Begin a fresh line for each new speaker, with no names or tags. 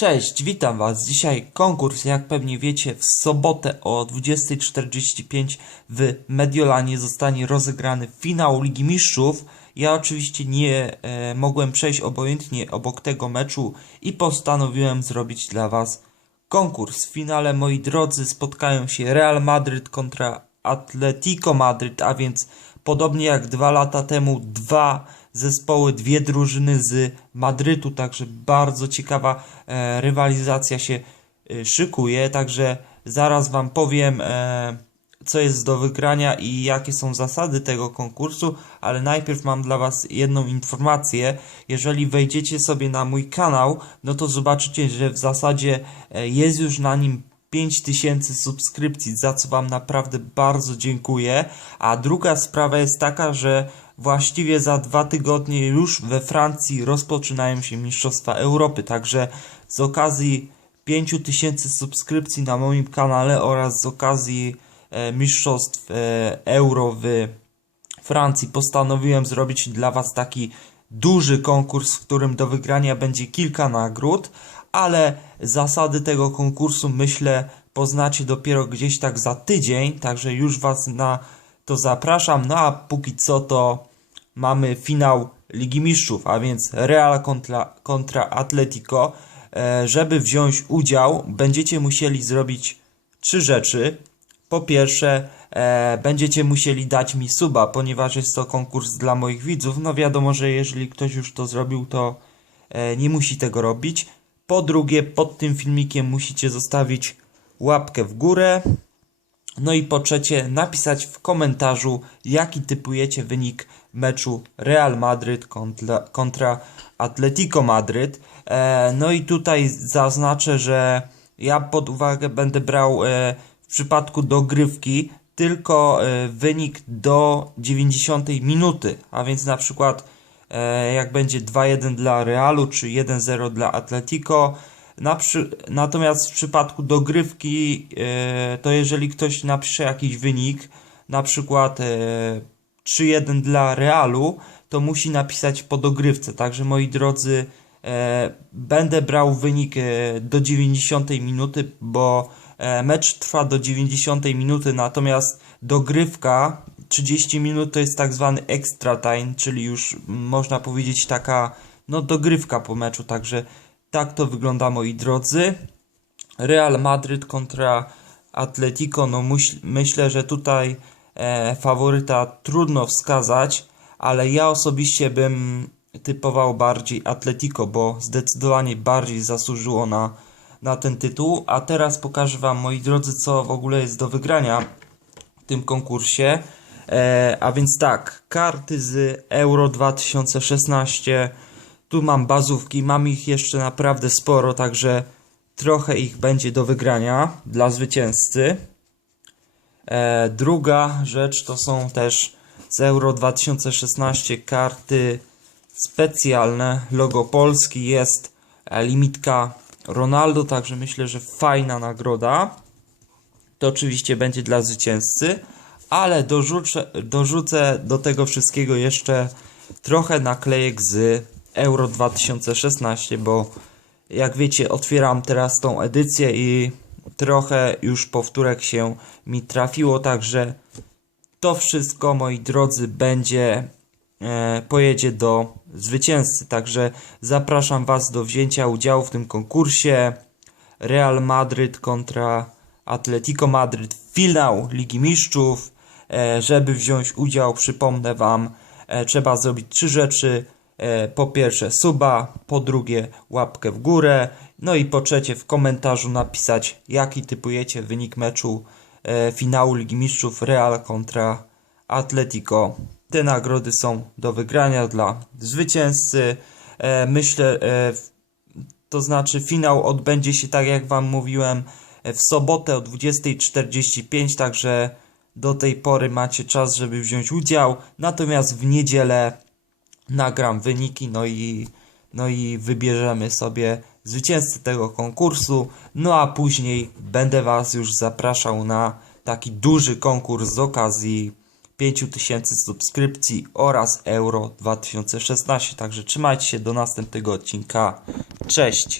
Cześć, witam Was. Dzisiaj konkurs, jak pewnie wiecie, w sobotę o 20.45 w Mediolanie zostanie rozegrany finał Ligi Mistrzów. Ja oczywiście nie e, mogłem przejść obojętnie obok tego meczu i postanowiłem zrobić dla Was konkurs. W finale, moi drodzy, spotkają się Real Madryt kontra Atletico Madryt, a więc podobnie jak dwa lata temu, dwa zespoły, dwie drużyny z Madrytu, także bardzo ciekawa e, rywalizacja się e, szykuje, także zaraz Wam powiem, e, co jest do wygrania i jakie są zasady tego konkursu, ale najpierw mam dla Was jedną informację. Jeżeli wejdziecie sobie na mój kanał, no to zobaczycie, że w zasadzie jest już na nim 5000 subskrypcji, za co Wam naprawdę bardzo dziękuję. A druga sprawa jest taka, że właściwie za dwa tygodnie już we Francji rozpoczynają się Mistrzostwa Europy, także z okazji 5000 subskrypcji na moim kanale oraz z okazji e, Mistrzostw e, Euro w Francji postanowiłem zrobić dla Was taki duży konkurs, w którym do wygrania będzie kilka nagród, ale zasady tego konkursu myślę poznacie dopiero gdzieś tak za tydzień, także już Was na to zapraszam. No a póki co to mamy finał Ligi Mistrzów, a więc Real kontra, kontra Atletico. E, żeby wziąć udział, będziecie musieli zrobić trzy rzeczy. Po pierwsze, e, będziecie musieli dać mi suba, ponieważ jest to konkurs dla moich widzów. No wiadomo, że jeżeli ktoś już to zrobił, to e, nie musi tego robić. Po drugie, pod tym filmikiem musicie zostawić łapkę w górę. No i po trzecie, napisać w komentarzu, jaki typujecie wynik meczu Real Madryt kontra, kontra Atletico Madryt. E, no i tutaj zaznaczę, że ja pod uwagę będę brał e, w przypadku dogrywki tylko e, wynik do 90 minuty, a więc na przykład jak będzie 2-1 dla Realu czy 1-0 dla Atletico. Natomiast w przypadku dogrywki, e, to jeżeli ktoś napisze jakiś wynik, na przykład e, 3-1 dla Realu, to musi napisać po dogrywce. Także moi drodzy, e, będę brał wynik e, do 90 minuty, bo e, mecz trwa do 90 minuty, natomiast dogrywka 30 minut to jest tak zwany extra time, czyli już mm, można powiedzieć taka no dogrywka po meczu, także tak to wygląda moi drodzy. Real Madryt kontra Atletico, no myślę, że tutaj e, faworyta trudno wskazać, ale ja osobiście bym typował bardziej Atletico, bo zdecydowanie bardziej zasłużyło na, na ten tytuł. A teraz pokażę Wam, moi drodzy, co w ogóle jest do wygrania w tym konkursie. E, a więc tak, karty z Euro 2016. Tu mam bazówki, mam ich jeszcze naprawdę sporo, także trochę ich będzie do wygrania dla zwycięzcy. E, druga rzecz to są też z Euro 2016 karty specjalne. Logo Polski jest e, limitka Ronaldo, także myślę, że fajna nagroda. To oczywiście będzie dla zwycięzcy, ale dorzucę, dorzucę do tego wszystkiego jeszcze trochę naklejek z Euro 2016, bo jak wiecie, otwieram teraz tą edycję i trochę już powtórek się mi trafiło, także to wszystko, moi drodzy, będzie e, pojedzie do zwycięzcy. Także zapraszam Was do wzięcia udziału w tym konkursie. Real Madryt kontra Atletico Madryt, finał Ligi Mistrzów. E, żeby wziąć udział, przypomnę Wam, e, trzeba zrobić trzy rzeczy. E, po pierwsze suba, po drugie łapkę w górę, no i po trzecie w komentarzu napisać jaki typujecie wynik meczu finału Ligi Mistrzów Real kontra Atletico. Te nagrody są do wygrania dla zwycięzcy. Myślę, to znaczy finał odbędzie się tak jak Wam mówiłem w sobotę o 20.45, także do tej pory macie czas, żeby wziąć udział. Natomiast w niedzielę nagram wyniki, no i, no i wybierzemy sobie zwycięzcę tego konkursu. No a później będę Was już zapraszał na taki duży konkurs z okazji 5000 subskrypcji oraz Euro 2016. Także trzymajcie się do następnego odcinka. Cześć!